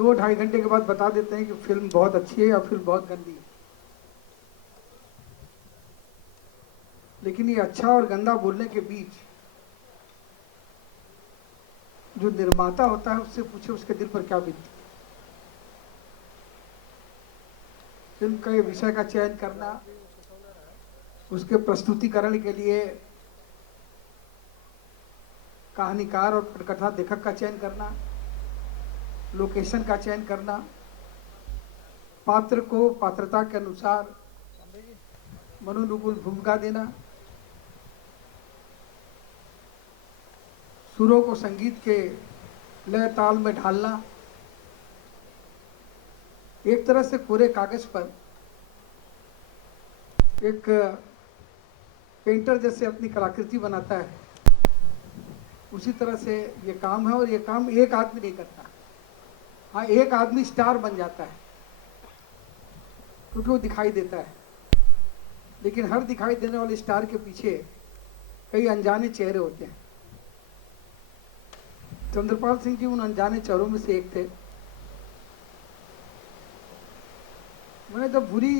2-2.5 घंटे के बाद बता देते हैं कि फिल्म बहुत अच्छी है या फिल्म बहुत गंदी है। लेकिन ये अच्छा और गंदा बोलने के बीच जो निर्माता होता है उससे पूछे उसके दिल पर क्या बीतती है। फिल्म का ये विषय का चयन करना, उसके प्रस्तुतिकरण के लिए कहानीकार और पटकथा लेखक का चयन करना, लोकेशन का चयन करना, पात्र को पात्रता के अनुसार मनोनुकूल भूमिका देना, सुरों को संगीत के लय ताल में ढालना, एक तरह से कोरे कागज पर एक पेंटर जैसे अपनी कलाकृति बनाता है, उसी तरह से ये काम है। और ये काम एक आदमी नहीं करता। हाँ, एक आदमी स्टार बन जाता है क्योंकि वो दिखाई देता है, लेकिन हर दिखाई देने वाले स्टार के पीछे कई अनजाने चेहरे होते हैं। चंद्रपाल सिंह जी उन अनजाने चेहरों में से एक थे। मैंने जब बुरी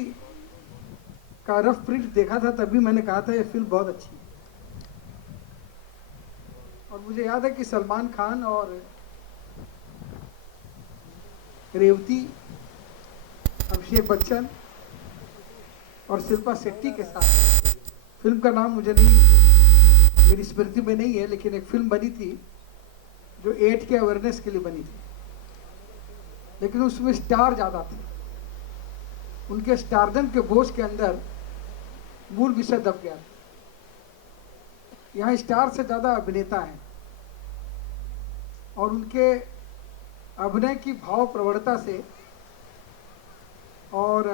का रफ प्रिंट देखा था तभी मैंने कहा था ये फिल्म बहुत अच्छी है। और मुझे याद है कि सलमान खान और रेवती, अभिषेक बच्चन और शिल्पा शेट्टी के साथ, फिल्म का नाम मुझे नहीं, मेरी स्मृति में नहीं है, लेकिन एक फिल्म बनी थी जो एड्स के अवेयरनेस के लिए बनी थी, लेकिन उसमें स्टार ज़्यादा थे। उनके स्टारडम के बोझ के अंदर मूल विषय दब गया था। यहाँ स्टार से ज़्यादा अभिनेता हैं और उनके अभिनय की भाव प्रवणता से और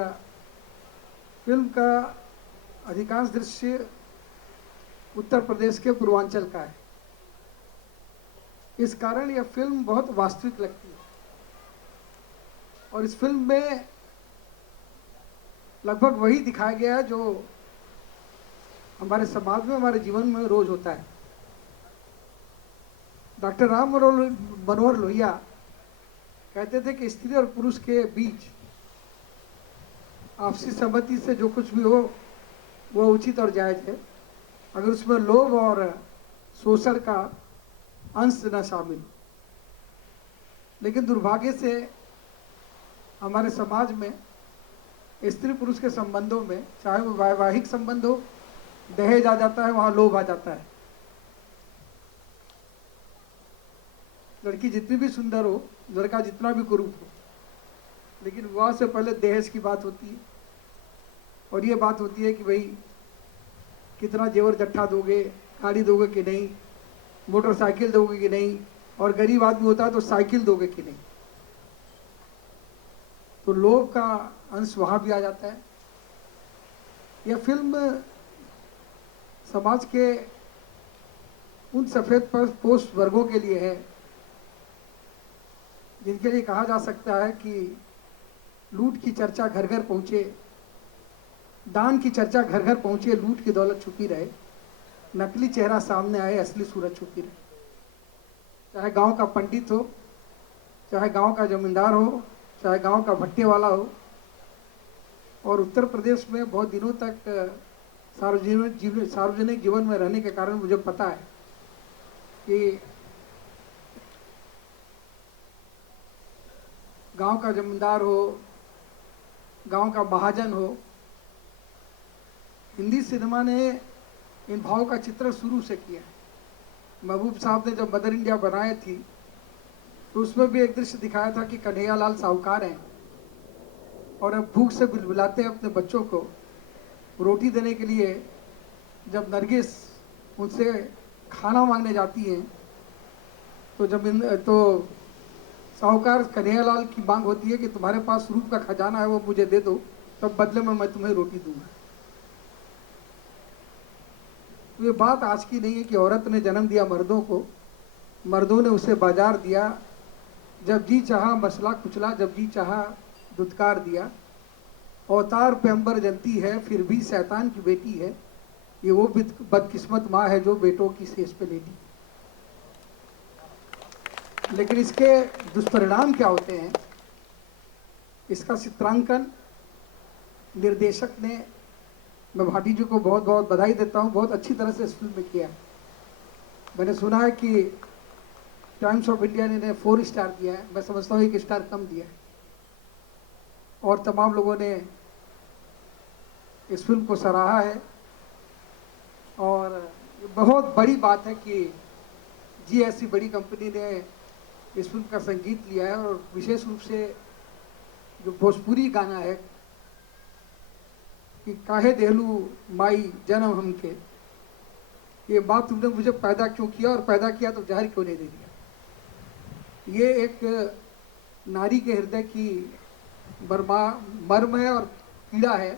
फिल्म का अधिकांश दृश्य उत्तर प्रदेश के पूर्वांचल का है। इस कारण यह फिल्म बहुत वास्तविक लगती है। और इस फिल्म में लगभग वही दिखाया गया है जो हमारे समाज में, हमारे जीवन में रोज होता है। डॉक्टर राम मनोहर लोहिया कहते थे कि स्त्री और पुरुष के बीच आपसी सहमति से जो कुछ भी हो वह उचित और जायज है, अगर उसमें लोभ और शोषण का अंश न शामिल हो। लेकिन दुर्भाग्य से हमारे समाज में स्त्री पुरुष के संबंधों में, चाहे वो वैवाहिक संबंध हो, दहेज आ जाता है, वहाँ लोभ आ जाता है। लड़की जितनी भी सुंदर हो, लड़का जितना भी कुरूप हो, लेकिन विवाह से पहले दहेज की बात होती है। और ये बात होती है कि भाई कितना जेवर जट्ठा दोगे, गाड़ी दोगे कि नहीं, मोटरसाइकिल दोगे कि नहीं, और गरीब आदमी होता है तो साइकिल दोगे कि नहीं। तो लोभ का अंश वहाँ भी आ जाता है। यह फिल्म समाज के उन सफ़ेद पोस्ट वर्गों के लिए है जिनके लिए कहा जा सकता है कि लूट की चर्चा घर घर पहुँचे, दान की चर्चा घर घर पहुँचे, लूट की दौलत छुपी रहे, नकली चेहरा सामने आए, असली सूरत छुपी रहे। चाहे गांव का पंडित हो, चाहे गांव का जमींदार हो, चाहे गांव का भट्टे वाला हो। और उत्तर प्रदेश में बहुत दिनों तक सार्वजनिक जीवन में रहने के कारण मुझे पता है कि गांव का जमींदार हो, गांव का महाजन हो, हिंदी सिनेमा ने इन भावों का चित्रण शुरू से किया है। महबूब साहब ने जब मदर इंडिया बनाई थी तो उसमें भी एक दृश्य दिखाया था कि कन्हैया लाल साहूकार हैं और अब भूख से बिलबिलाते हैं अपने बच्चों को रोटी देने के लिए। जब नरगिस उनसे खाना मांगने जाती हैं तो साहूकार कन्हैया लाल की मांग होती है कि तुम्हारे पास रूप का खजाना है वो मुझे दे दो, तब बदले में मैं तुम्हें रोटी दूंगा। तो ये बात आज की नहीं है कि औरत ने जन्म दिया मर्दों को, मर्दों ने उसे बाजार दिया, जब जी चाहा मसला कुचला, जब जी चाहा दुत्कार दिया। अवतार पे अंबर जनती है, फिर भी शैतान की बेटी है, ये वो बदकिस्मत माँ है जो बेटों की सेज पे लेटी। लेकिन इसके दुष्परिणाम क्या होते हैं इसका चित्रांकन निर्देशक ने, मैं भाटी जी को बहुत बहुत बधाई देता हूँ, बहुत अच्छी तरह से इस फिल्म में किया है। मैंने सुना है कि टाइम्स ऑफ इंडिया ने इन्हें 4 स्टार दिया है, मैं समझता हूँ 1 स्टार कम दिया है। और तमाम लोगों ने इस फिल्म को सराहा है। और ये बहुत बड़ी बात है कि जी ऐसी बड़ी कंपनी ने इस फिल्म का संगीत लिया है, और विशेष रूप से जो भोजपुरी गाना है कि काहे देहलू माई जन्म हमके, ये बात तुमने मुझे पैदा क्यों किया, और पैदा किया तो जहर क्यों नहीं दे दिया। ये एक नारी के हृदय की मर्म है और पीड़ा है,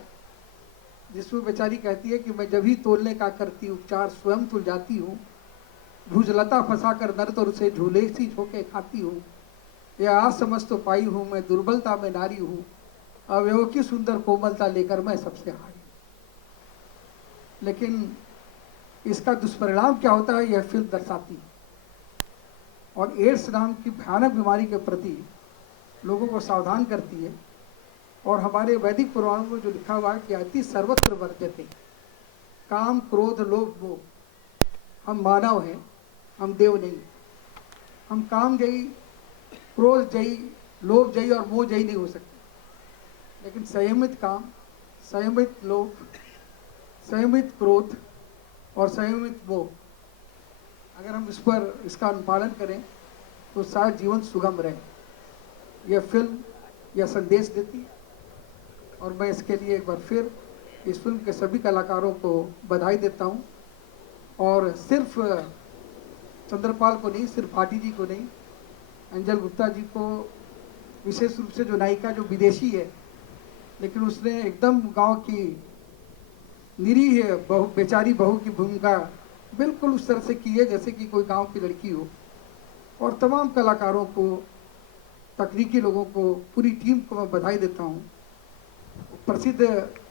जिसमें बेचारी कहती है कि मैं जब ही तोलने का करती उपचार स्वयं तुल जाती हूँ, भुजलता फंसा कर नर तो उसे झूले सी झोंके खाती हूँ, यह आज समझ तो पाई हूँ मैं दुर्बलता में नारी हूँ, अवयवों की सुंदर कोमलता लेकर मैं सबसे हारी। लेकिन इसका दुष्परिणाम क्या होता है यह फिल्म दर्शाती है, और एड्स नाम की भयानक बीमारी के प्रति लोगों को सावधान करती है। और हमारे वैदिक पुराणों में जो लिखा हुआ है कि अति सर्वत्र वर्जते, काम क्रोध लोभ मोह, हम मानव हैं, हम देव नहीं। हम काम जयी, क्रोध जयी, लोभ जयी और मोह जयी नहीं हो सकते, लेकिन संयमित काम, संयमित लोभ, संयमित क्रोध और संयमित मोह, अगर हम इस पर इसका अनुपालन करें तो शायद जीवन सुगम रहे। यह फिल्म यह संदेश देती है, और मैं इसके लिए एक बार फिर इस फिल्म के सभी कलाकारों को बधाई देता हूँ। और सिर्फ चंद्रपाल को नहीं, सिर्फ भाटी जी को नहीं, अंजल गुप्ता जी को विशेष रूप से, जो नायिका जो विदेशी है लेकिन उसने एकदम गांव की निरीह बहू, बेचारी बहू की भूमिका बिल्कुल उस तरह से की है जैसे कि कोई गांव की लड़की हो। और तमाम कलाकारों को, तकनीकी लोगों को, पूरी टीम को मैं बधाई देता हूँ। प्रसिद्ध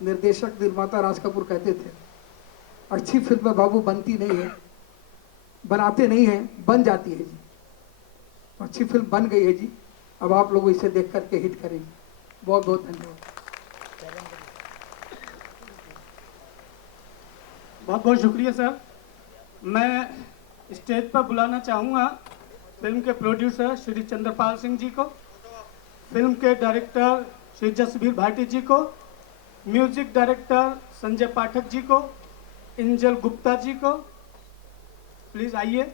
निर्देशक निर्माता राज कपूर कहते थे, अच्छी फिल्म बाबू बनती नहीं है, बनाते नहीं हैं, बन जाती है जी। अच्छी फिल्म बन गई है जी, अब आप लोग इसे देख करके हिट करेंगे। बहुत बहुत धन्यवाद। बहुत बहुत शुक्रिया सर। मैं स्टेज पर बुलाना चाहूँगा फिल्म के प्रोड्यूसर श्री चंद्रपाल सिंह जी को, फिल्म के डायरेक्टर श्री जसबीर भाटी जी को, म्यूजिक डायरेक्टर संजय पाठक जी को, इंजल गुप्ता जी को। प्लीज आइए।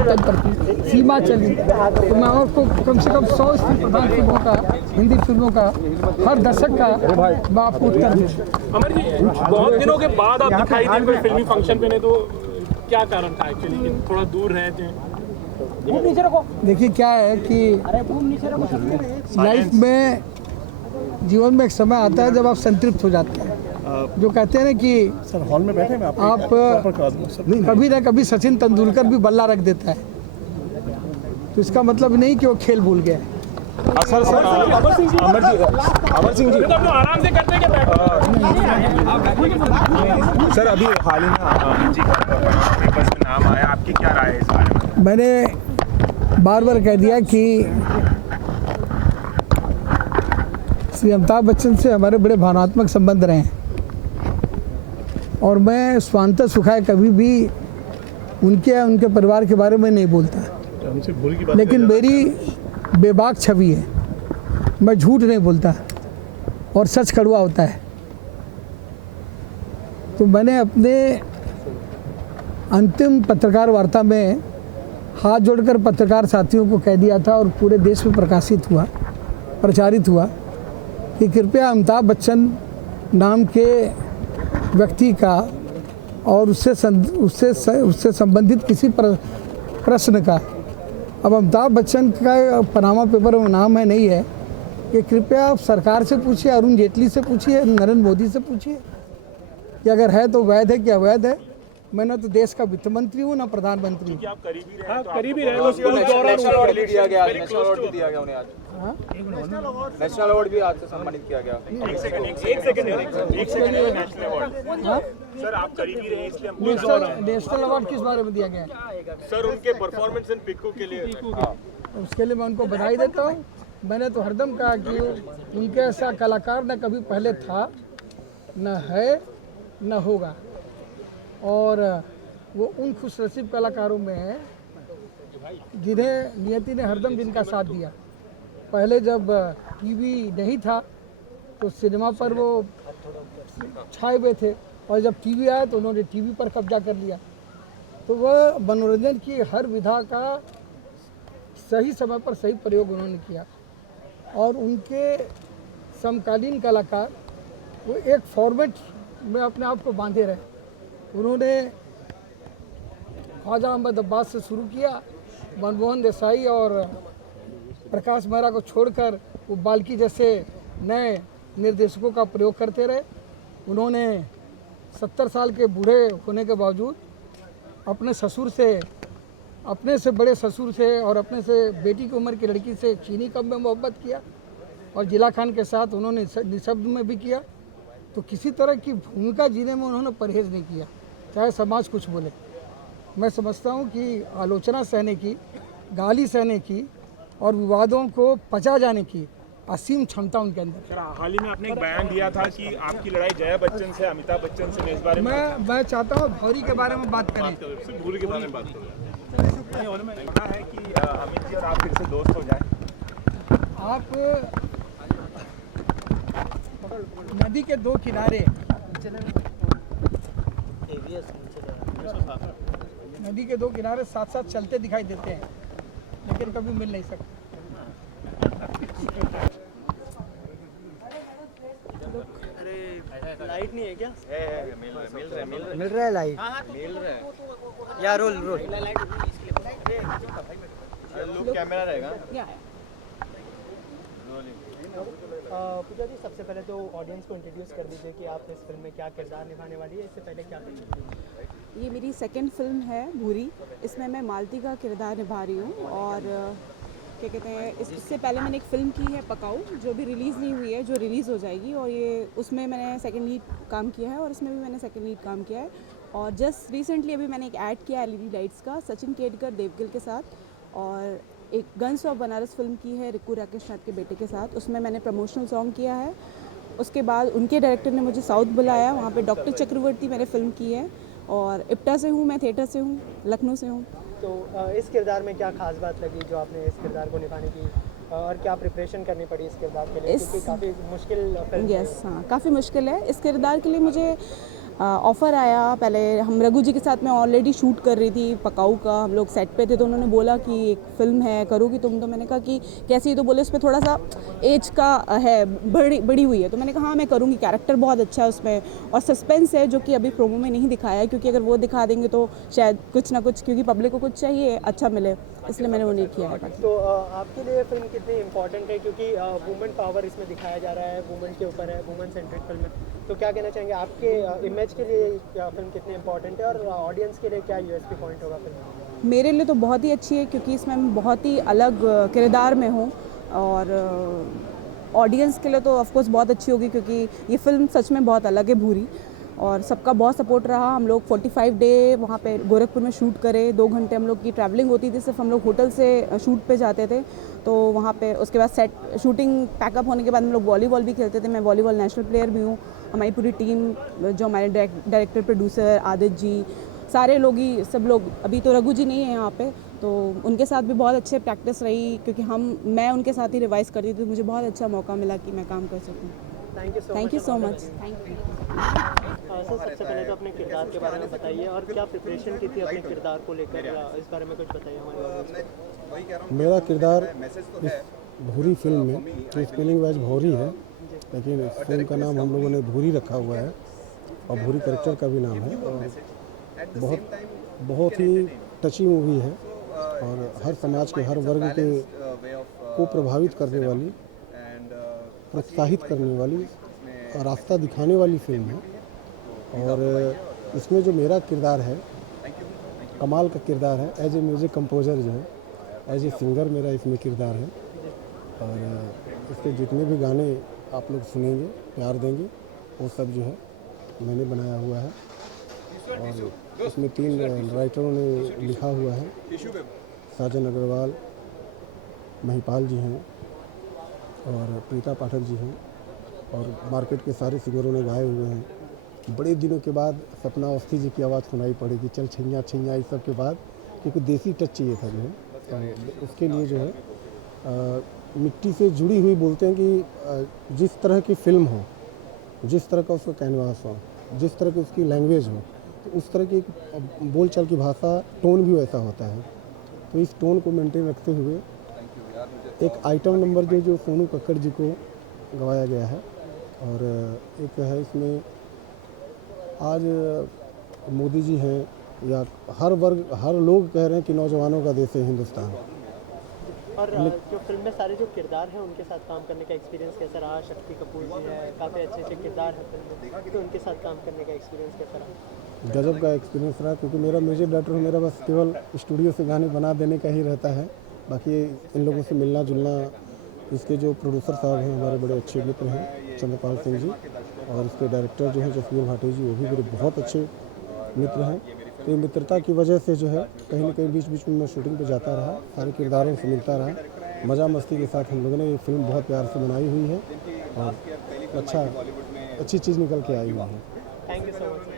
तक सीमा चली, तो मैं आपको कम से कम 100 स्त्री प्रधान फिल्मों का, हिंदी फिल्मों का, हर दशक का मैं आपको उत्तर दूँ। अमर जी, बहुत दिनों के बाद आप दिखाई दी कोई फिल्मी फंक्शन पे, नहीं तो क्या कारण था एक्चुअली कि थोड़ा दूर रहे थे? देखिए क्या है कि लाइफ में, जीवन में एक समय आता है जब आप संतृप्त हो जाते हैं। जो कहते हैं ना कि सर हॉल में बैठे, मैं आप कभी ना कभी सचिन तेंदुलकर भी बल्ला रख देता है, तो इसका मतलब नहीं कि वो खेल भूल गया है। सर अमर सिंह जी तो आराम से करते हैं सर, अभी हाल ही में अमित जी का पेपर्स में नाम आया, आपकी क्या राय है इस बारे में? मैंने बार बार कह दिया कि श्री अमिताभ बच्चन से हमारे बड़े भावनात्मक संबंध रहे हैं, और मैं स्वांतः सुखाए कभी भी उनके परिवार के बारे में नहीं बोलता, हमसे भूल की बात, लेकिन मेरी बेबाक छवि है, मैं झूठ नहीं बोलता और सच कड़वा होता है। तो मैंने अपने अंतिम पत्रकार वार्ता में हाथ जोड़कर पत्रकार साथियों को कह दिया था, और पूरे देश में प्रचारित हुआ कि कृपया अमिताभ बच्चन नाम के व्यक्ति का और उससे संबंधित किसी प्रश्न का, अब अमिताभ बच्चन का पनामा पेपर में नाम है नहीं है, कि कृपया आप सरकार से पूछिए, अरुण जेटली से पूछिए, नरेंद्र मोदी से पूछिए कि अगर है तो वैध है कि अवैध है। मैंने तो देश का वित्त मंत्री हूँ, ना प्रधानमंत्री। आप करीबी रहे नेशनल अवार्ड भी दिया गया, नेशनल अवार्ड भी दिया गया उन्हें आज। नेशनल अवार्ड भी आज से सम्मानित किया गया। एक सेकंड नेशनल अवार्ड। सर आप करीबी रहे इसलिए नेशनल अवार्ड किस बारे में दिया गया? सर उनके परफॉर्मेंस इन पिक्कू के लिए। उसके लिए मैं उनको बधाई देता हूँ। मैंने तो हरदम कहा कि उनके ऐसा कलाकार न कभी पहले था, न है, न होगा, और वो उन खुशनसीब कलाकारों में है जिन्हें नियति ने हरदम जिनका साथ दिया। पहले जब टीवी नहीं था तो सिनेमा पर वो छाए हुए थे, और जब टीवी आया तो उन्होंने टीवी पर कब्जा कर लिया। तो वह मनोरंजन की हर विधा का सही समय पर सही प्रयोग उन्होंने किया, और उनके समकालीन कलाकार वो एक फॉर्मेट में अपने आप को बांधे रहे। उन्होंने ख्वाजा अहमद अब्बास से शुरू किया, मनमोहन देसाई और प्रकाश मेहरा को छोड़कर वो बाल्की जैसे नए निर्देशकों का प्रयोग करते रहे। उन्होंने 70 साल के बूढ़े होने के बावजूद अपने से बड़े ससुर से और अपने से बेटी की उम्र की लड़की से चीनी कप में मोहब्बत किया, और जिला खान के साथ उन्होंने निशब्द में भी किया। तो किसी तरह की भूमिका जीने में उन्होंने परहेज नहीं किया, चाहे समाज कुछ बोले। मैं समझता हूँ कि आलोचना सहने की, गाली सहने की और विवादों को पचा जाने की असीम क्षमता उनके अंदर। सर हाल ही में आपने एक बयान दिया था कि आपकी लड़ाई जया बच्चन से, अमिताभ बच्चन से, इस बारे में मैं चाहता हूँ भौरी के बारे में बात करें। सिर्फ भूल के बारे में बात करें। कहा है कि अमित जी और आप फिर से दोस्त हो जाएं। आप नदी के दो किनारे साथ साथ चलते दिखाई देते हैं, लेकिन कभी मिल नहीं सकते। लाइट नहीं है क्या? मिल रहा है लाइट। या रोल कैमरा रहेगा। पूजा जी, सबसे पहले तो ऑडियंस को इंट्रोड्यूस कर दीजिए कि आप इस फिल्म में क्या किरदार निभाने वाली है। इससे पहले क्या ये मेरी सेकंड फिल्म है भूरी। इसमें मैं मालती का किरदार निभा रही हूँ, और क्या कहते हैं, इससे पहले मैंने एक फ़िल्म की है पकाऊ, जो भी रिलीज़ नहीं हुई है, जो रिलीज़ हो जाएगी, और ये उसमें मैंने सेकंड लीड काम किया है, और इसमें भी मैंने सेकंड लीड काम किया है। और जस्ट रिसेंटली अभी मैंने एक ऐड किया LED लाइट्स का सचिन केडकर देवगिल के साथ, और एक गन्स ऑफ बनारस फिल्म की है रिक्कू राकेश नाथ के बेटे के साथ, उसमें मैंने प्रमोशनल सॉन्ग किया है। उसके बाद उनके डायरेक्टर ने मुझे साउथ बुलाया, वहाँ पे डॉक्टर चक्रवर्ती मैंने फ़िल्म की है, और इप्टा से हूँ, मैं थिएटर से हूँ, लखनऊ से हूँ। तो इस किरदार में क्या खास बात लगी जो आपने इस किरदार को निभाने की, और क्या प्रिपरेशन करनी पड़ी इस किरदार के लिए, क्योंकि काफ़ी मुश्किल फिल्म है। यस, हाँ, काफ़ी मुश्किल है। इस किरदार के लिए मुझे ऑफ़र आया। पहले हम रघु जी के साथ मैं ऑलरेडी शूट कर रही थी पकाऊ का, हम लोग सेट पे थे, तो उन्होंने बोला कि एक फ़िल्म है करोगी तुम, तो मैंने कहा कि कैसी, तो बोले उसमें थोड़ा सा एज का है, बड़ी हुई है, तो मैंने कहा हाँ मैं करूँगी, कैरेक्टर बहुत अच्छा है उसमें और सस्पेंस है जो कि अभी प्रोमो में नहीं दिखाया है, क्योंकि अगर वो दिखा देंगे तो शायद कुछ ना कुछ, क्योंकि पब्लिक को कुछ चाहिए अच्छा मिले, इसलिए मैंने वो नहीं किया है। तो आपके लिए फिल्म कितनी इम्पोर्टेंट है, क्योंकि वुमेन पावर इसमें दिखाया जा रहा है, वुमेन के ऊपर है, वुमेन सेंट्रिक फिल्म है, तो क्या कहना चाहेंगे आपके इमेज के लिए फिल्म कितनी इंपॉर्टेंट है और ऑडियंस के लिए क्या यूएसपी पॉइंट होगा फिल्म? मेरे लिए तो बहुत ही अच्छी है, क्योंकि इसमें मैं बहुत ही अलग किरदार में हूँ, और ऑडियंस के लिए तो ऑफ कोर्स बहुत अच्छी होगी, क्योंकि ये फिल्म सच में बहुत अलग है भूरी, और सबका बहुत सपोर्ट रहा। हम लोग 45 डे वहाँ पे गोरखपुर में शूट करे, 2 घंटे हम लोग की ट्रैवलिंग होती थी, सिर्फ हम लोग होटल से शूट पे जाते थे, तो वहाँ पे उसके बाद सेट शूटिंग पैकअप होने के बाद हम लोग वॉलीबॉल भी खेलते थे। मैं वॉलीबॉल नेशनल प्लेयर भी हूँ। हमारी पूरी टीम, जो हमारे डायरेक्टर प्रोड्यूसर आदित्य जी, सारे लोग ही, सब लोग, अभी तो रघु जी नहीं है यहाँ पे, तो उनके साथ भी बहुत अच्छे प्रैक्टिस रही, क्योंकि मैं उनके साथ ही रिवाइज करती थी, मुझे बहुत अच्छा मौका मिला कि मैं काम कर सकूँ। Thank you so much. Thank you. Sir सबसे पहले तो अपने किरदार के बारे में बताइए और क्या प्रिपरेशन की थी अपने किरदार को लेकर, इस बारे में कुछ बताइए हमारे ऑडियंस को। मेरा किरदार इस भूरी फिल्म में, जो स्पेलिंग वाइज भौरी है, लेकिन इस फिल्म का नाम हम लोगों ने भूरी रखा हुआ है और भूरी कैरेक्टर का भी नाम है, और बहुत ही टची मूवी है और हर समाज के हर वर्ग के को प्रभावित करने वाली, प्रोत्साहित करने वाली, रास्ता दिखाने वाली फिल्म है। और इसमें जो मेरा किरदार है, कमाल का किरदार है, एज ए म्यूज़िक कंपोजर जो है, एज ए सिंगर मेरा इसमें किरदार है, और इसके जितने भी गाने आप लोग सुनेंगे, प्यार देंगे, वो सब जो है मैंने बनाया हुआ है, और इसमें 3 राइटरों ने लिखा हुआ है, साजन अग्रवाल, महिपाल जी हैं और प्रीता पाठक जी हैं, और मार्केट के सारे सिंगरों ने गाए हुए हैं। बड़े दिनों के बाद सपना अवस्थी जी की आवाज़ सुनाई पड़ेगी, चल छैया छैया, इस सब के बाद, क्योंकि देसी टच चाहिए था जो है, तो उसके लिए जो है मिट्टी से जुड़ी हुई, बोलते हैं कि जिस तरह की फ़िल्म हो, जिस तरह का उसका कैनवास हो, जिस तरह की उसकी लैंग्वेज हो, तो उस तरह की बोलचाल की भाषा, टोन भी वैसा होता है। तो इस टोन को मेंटेन रखते हुए एक आइटम नंबर जो सोनू कक्कड़ जी को गवाया गया है, और एक है इसमें आज मोदी जी हैं, या हर वर्ग, हर लोग कह रहे हैं कि नौजवानों का देश है हिंदुस्तान। और जो फिल्म में सारे जो किरदार हैं उनके साथ काम करने का एक्सपीरियंस कैसा रहा? शक्ति कपूर जी है, काफ़ी अच्छे किरदार हैं फिल्म में, तो उनके साथ काम करने का एक्सपीरियंस कैसा रहा? गजब का एक्सपीरियंस रहा, क्योंकि मेरा म्यूजिक डायरेक्टर मेरा बस केवल स्टूडियो से गाने बना देने का ही रहता है, बाकी इन लोगों से मिलना जुलना। इसके जो प्रोड्यूसर साहब हैं हमारे बड़े अच्छे मित्र हैं, चंद्रपाल सिंह जी, और इसके डायरेक्टर जो हैं जसवीर भाटी जी, वो भी मेरे बहुत अच्छे मित्र हैं। तो ये मित्रता की वजह से जो है कहीं ना कहीं बीच बीच में मैं शूटिंग पे जाता रहा, सारे किरदारों से मिलता रहा, मज़ा मस्ती के साथ हम लोगों ने ये फिल्म बहुत प्यार से बनाई हुई है, और अच्छी चीज़ निकल के आई हुई है। Thank you so much.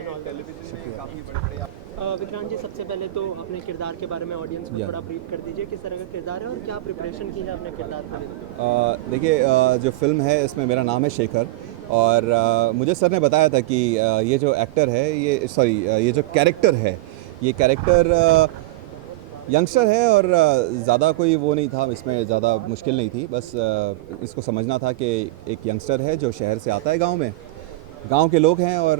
शुक्रिया। विक्रांत जी, सबसे पहले तो अपने किरदार के बारे में ऑडियंस को थोड़ा ब्रीफ कर दीजिए, किस तरह का किरदार है और क्या प्रिपरेशन की है अपने किरदार को लेकर? देखिए, जो फिल्म है इसमें मेरा नाम है शेखर, और मुझे सर ने बताया था कि ये जो एक्टर है, ये जो कैरेक्टर है, ये कैरेक्टर यंगस्टर है, और ज़्यादा कोई वो नहीं था इसमें, ज़्यादा मुश्किल नहीं थी, बस इसको समझना था कि एक यंगस्टर है जो शहर से आता है गांव में, गांव के लोग हैं, और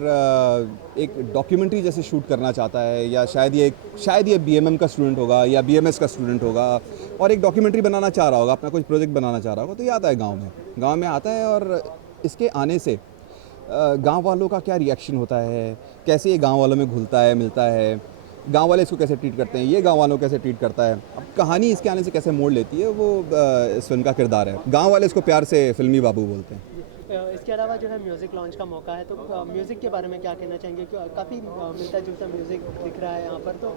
एक डॉक्यूमेंट्री जैसे शूट करना चाहता है, या शायद ये बीएमएम का स्टूडेंट होगा या बीएमएस का स्टूडेंट होगा, और एक डॉक्यूमेंट्री बनाना चाह रहा होगा, अपना कुछ प्रोजेक्ट बनाना चाह रहा होगा, तो ये आता है गांव में आता है, और इसके आने से गांव वालों का क्या रिएक्शन होता है, कैसे ये गांव वालों में घुलता है, मिलता है, गांव वाले इसको कैसे ट्रीट करते हैं, ये गांव वालों को कैसे ट्रीट करता है, अब कहानी इसके आने से कैसे मोड़ लेती है, वो इस फिल्म का किरदार है। गांव वाले इसको प्यार से फिल्मी बाबू बोलते हैं। इसके अलावा जो है म्यूज़िक लॉन्च का मौका है, तो म्यूज़िक के बारे में क्या कहना चाहेंगे? काफ़ी मिलता जुलता म्यूज़िक दिख रहा है यहाँ पर, तो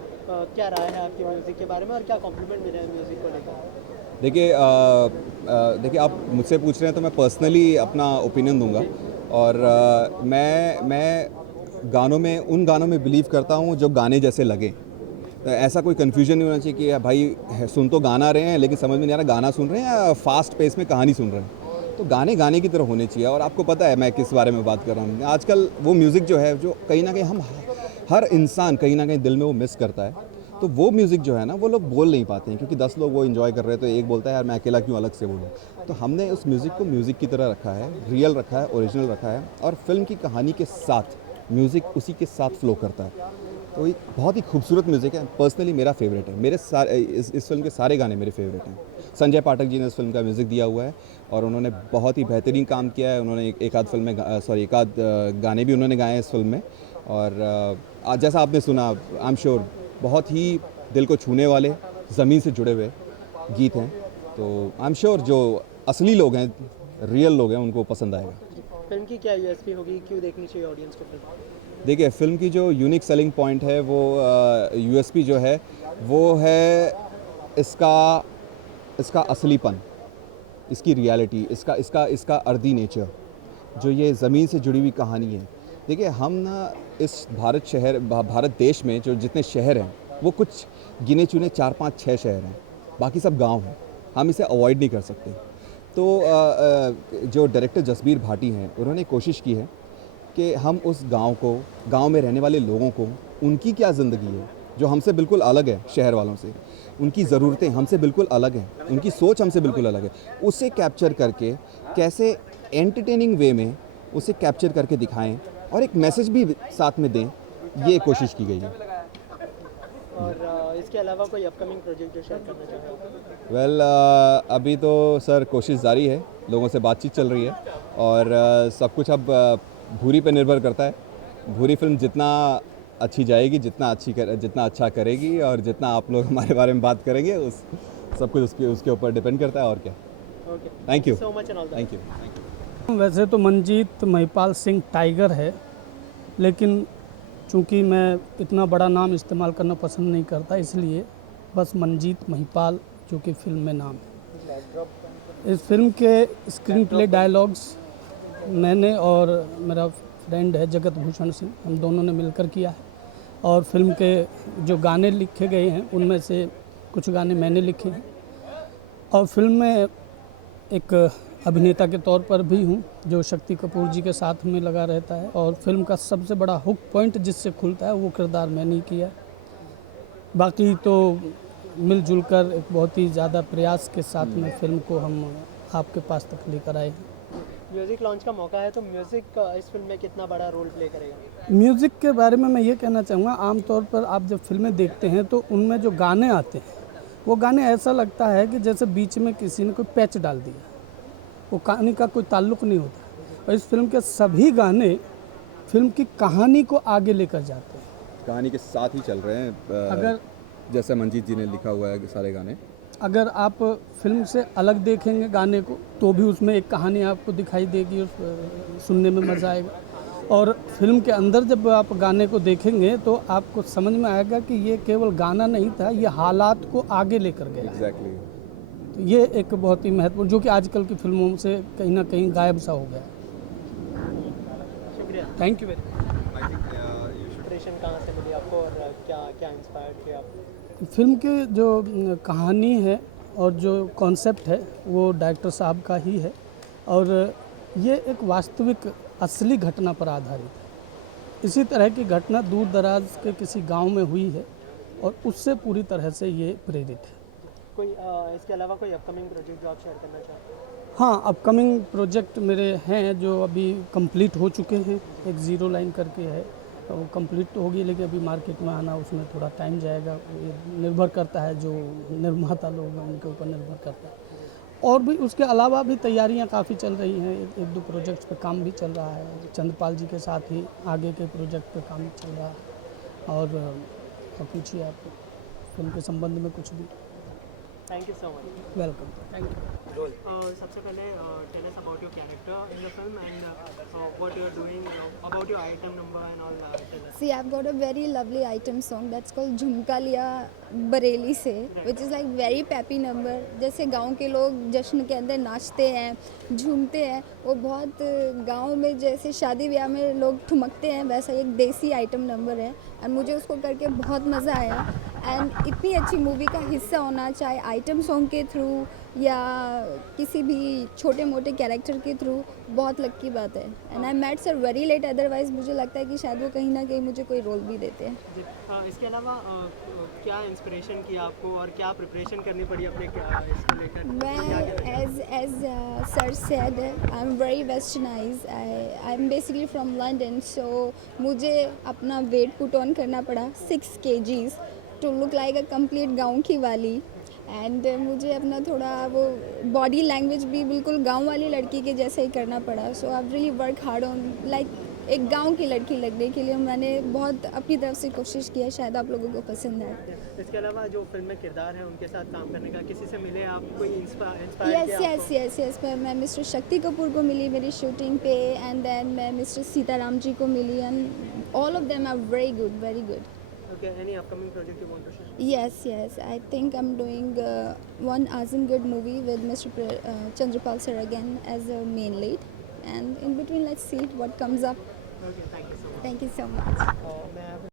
क्या राय है आपकी म्यूज़िक के बारे में और क्या कॉम्प्लीमेंट मिले हैं म्यूज़िक को लेकर? देखिए, आप मुझसे पूछ रहे हैं तो मैं पर्सनली अपना ओपिनियन दूंगा, और मैं उन गानों में बिलीव करता हूँ जो गाने जैसे लगे। तो ऐसा कोई कन्फ्यूजन नहीं होना चाहिए कि भाई सुन तो गाना रहे हैं लेकिन समझ में नहीं आ रहा गाना सुन रहे हैं या फास्ट पेस में कहानी सुन रहे हैं। तो गाने गाने की तरह होने चाहिए। और आपको पता है मैं किस बारे में बात कर रहा हूँ। आजकल वो म्यूज़िक जो है, जो कहीं ना कहीं हम हर इंसान कहीं ना कहीं दिल में वो मिस करता है, तो वो म्यूज़िक जो है ना वो लोग बोल नहीं पाते हैं, क्योंकि 10 लोग वो एंजॉय कर रहे हैं तो एक बोलता है यार मैं अकेला क्यों अलग से बोलूँ। तो हमने उस म्यूज़िक को म्यूज़िक की तरह रखा है, रियल रखा है, ओरिजिनल रखा है, और फिल्म की कहानी के साथ म्यूज़िक उसी के साथ फ्लो करता है। तो ये बहुत ही खूबसूरत म्यूज़िक है। पर्सनली मेरा फेवरेट है। मेरे सारे इस फिल्म के सारे गाने मेरे फेवरेट हैं। संजय पाठक जी ने इस फिल्म का म्यूज़िक दिया हुआ है और उन्होंने बहुत ही बेहतरीन काम किया है। उन्होंने एक आध फिल्म में एक आध गाने भी उन्होंने गाए हैं इस फिल्म में। और जैसा आपने सुना, आई एम श्योर बहुत ही दिल को छूने वाले, ज़मीन से जुड़े हुए गीत हैं। तो आई एम श्योर जो असली लोग हैं, रियल लोग हैं, उनको पसंद आएगा। फिल्म की क्या यूएसपी होगी, क्यों देखनी चाहिए ऑडियंस को फिल्म? देखिए, फिल्म की जो यूनिक सेलिंग पॉइंट है, वो यूएसपी जो है वो है इसका असलीपन, इसकी रियलिटी, इसका अर्दी नेचर, जो ये ज़मीन से जुड़ी हुई कहानी है। देखिए, हम ना इस भारत देश में जो जितने शहर हैं वो कुछ गिने चुने 4, 5, 6 शहर हैं, बाकी सब गांव हैं। हम इसे अवॉइड नहीं कर सकते। तो जो डायरेक्टर जसबीर भाटी हैं, उन्होंने कोशिश की है कि हम उस गांव में रहने वाले लोगों को, उनकी क्या ज़िंदगी है जो हमसे बिल्कुल अलग है, शहर वालों से, उनकी ज़रूरतें हमसे बिल्कुल अलग हैं, उनकी सोच हमसे बिल्कुल अलग है, उसे कैप्चर करके कैसे एंटरटेनिंग वे में उसे कैप्चर करके दिखाएं और एक मैसेज भी साथ में दें, ये कोशिश की गई है। और इसके अलावा कोई अपकमिंग प्रोजेक्ट जो शेयर करना चाहें? वेल, अभी तो सर कोशिश जारी है, लोगों से बातचीत चल रही है, और सब कुछ अब भूरी पे निर्भर करता है। भूरी फिल्म जितना अच्छी जाएगी, जितना अच्छा करेगी, और जितना आप लोग हमारे बारे में बात करेंगे, उस सब कुछ उसके ऊपर डिपेंड करता है। और क्या। Thank you so much and all the best. Thank you. वैसे तो मंजीत महिपाल सिंह टाइगर है, लेकिन चूंकि मैं इतना बड़ा नाम इस्तेमाल करना पसंद नहीं करता, इसलिए बस मंजीत महिपाल जो कि फिल्म में नाम है। इस फिल्म के स्क्रीन प्ले डायलॉग्स मैंने और मेरा फ्रेंड है जगत भूषण सिंह, हम दोनों ने मिलकर किया है। और फिल्म के जो गाने लिखे गए हैं उनमें से कुछ गाने मैंने लिखे हैं। और फिल्म में एक अभिनेता के तौर पर भी हूँ, जो शक्ति कपूर जी के साथ में लगा रहता है। और फिल्म का सबसे बड़ा हुक पॉइंट जिससे खुलता है वो किरदार मैंने ही किया। बाकी तो मिलजुल कर एक बहुत ही ज़्यादा प्रयास के साथ में फिल्म को हम आपके पास तक लेकर आए हैं। म्यूज़िक लॉन्च का मौका है, तो म्यूज़िक इस फिल्म में कितना बड़ा रोल प्ले करेगा? म्यूज़िक के बारे में मैं ये कहना चाहूँगा, आमतौर पर आप जब फिल्में देखते हैं तो उनमें जो गाने आते हैं वो गाने ऐसा लगता है कि जैसे बीच में किसी ने कोई पैच डाल दिया, वो कहानी का कोई ताल्लुक़ नहीं होता। और इस फिल्म के सभी गाने फिल्म की कहानी को आगे लेकर जाते हैं, कहानी के साथ ही चल रहे हैं। अगर जैसे मंजीत जी ने लिखा हुआ है सारे गाने, अगर आप फिल्म से अलग देखेंगे गाने को तो भी उसमें एक कहानी आपको दिखाई देगी और सुनने में मज़ा आएगा। और फिल्म के अंदर जब आप गाने को देखेंगे तो आपको समझ में आएगा कि ये केवल गाना नहीं था, ये हालात को आगे लेकर गया। एग्जैक्टली। तो ये एक बहुत ही महत्वपूर्ण, जो कि आजकल की फिल्मों से कहीं ना कहीं गायब सा हो गया। शुक्रिया। Thank you very much. Inspiration कहाँ से मिली आपको और क्या इंस्पायर्ड किया आपको? फिल्म की जो कहानी है और जो कॉन्सेप्ट है वो डायरेक्टर साहब का ही है, और ये एक वास्तविक असली घटना पर आधारित है। इसी तरह की घटना दूर दराज के किसी गांव में हुई है और उससे पूरी तरह से ये प्रेरित है। कोई इसके अलावा कोई अपकमिंग प्रोजेक्ट जो आप शेयर करना चाहते हैं? हाँ, अपकमिंग प्रोजेक्ट मेरे हैं जो अभी कंप्लीट हो चुके हैं। एक ज़ीरो लाइन करके है, वो कंप्लीट तो होगी, लेकिन अभी मार्केट में आना उसमें थोड़ा टाइम जाएगा। ये निर्भर करता है, जो निर्माता लोग हैं उनके ऊपर निर्भर करता है। और भी उसके अलावा भी तैयारियां काफ़ी चल रही हैं, एक दो प्रोजेक्ट्स पे काम भी चल रहा है। चंद्रपाल जी के साथ ही आगे के प्रोजेक्ट पे काम चल रहा है। और पूछिए आप फिल्म के संबंध में कुछ भी। Thank you so much. Welcome. Thank you. सबसे पहले tell us about your character in the film and what you are doing about your item number and all tell us. See, I've got a very lovely item song that's called झुमका लिया बरेली से, which is like very peppy number. जैसे गांव के लोग जश्न के अंदर नाचते हैं, झूमते हैं, वो बहुत गांव में जैसे शादी ब्याह में लोग ठुमकते हैं, वैसा एक देसी आइटम नंबर है। एंड मुझे उसको करके बहुत मज़ा आया। एंड इतनी अच्छी मूवी का हिस्सा होना, चाहे आइटम सॉन्ग के थ्रू या किसी भी छोटे मोटे कैरेक्टर के थ्रू बहुत लकी बात है। And I met sir very late, otherwise मुझे लगता है कि शायद वो कहीं ना कहीं मुझे कोई रोल भी देते हैं। जी, इसके अलावा क्या इंस्पिरेशन किया आपको और क्या प्रिपरेशन करनी पड़ी अपने इसको लेकर? मैं as sir said I am very westernise, I am basically from London, so मुझे अपना वेट पुट ऑन करना पड़ा 6 kgs to look like a complete गाँव की वाली। एंड मुझे अपना थोड़ा वो बॉडी लैंग्वेज भी बिल्कुल गांव वाली लड़की के जैसे ही करना पड़ा। So I really work hard on like एक गांव की लड़की लगने के लिए मैंने बहुत अपनी तरफ से कोशिश की है, शायद आप लोगों को पसंद है। इसके अलावा जो फिल्म में किरदार है उनके साथ काम करने का किसी से मिले आप, कोई इंस्पायर यस मैं मिस्टर शक्ति कपूर को मिली मेरी शूटिंग पे, एंड देन मैं मिस्टर सीताराम जी को मिली, and all of them are very good. Okay, any upcoming project you want to share? Yes. I think I'm doing one Azimgad movie with Mr. Chandrapal sir again as a main lead, and in between let's see what comes up. Okay, thank you so much. Thank you so much.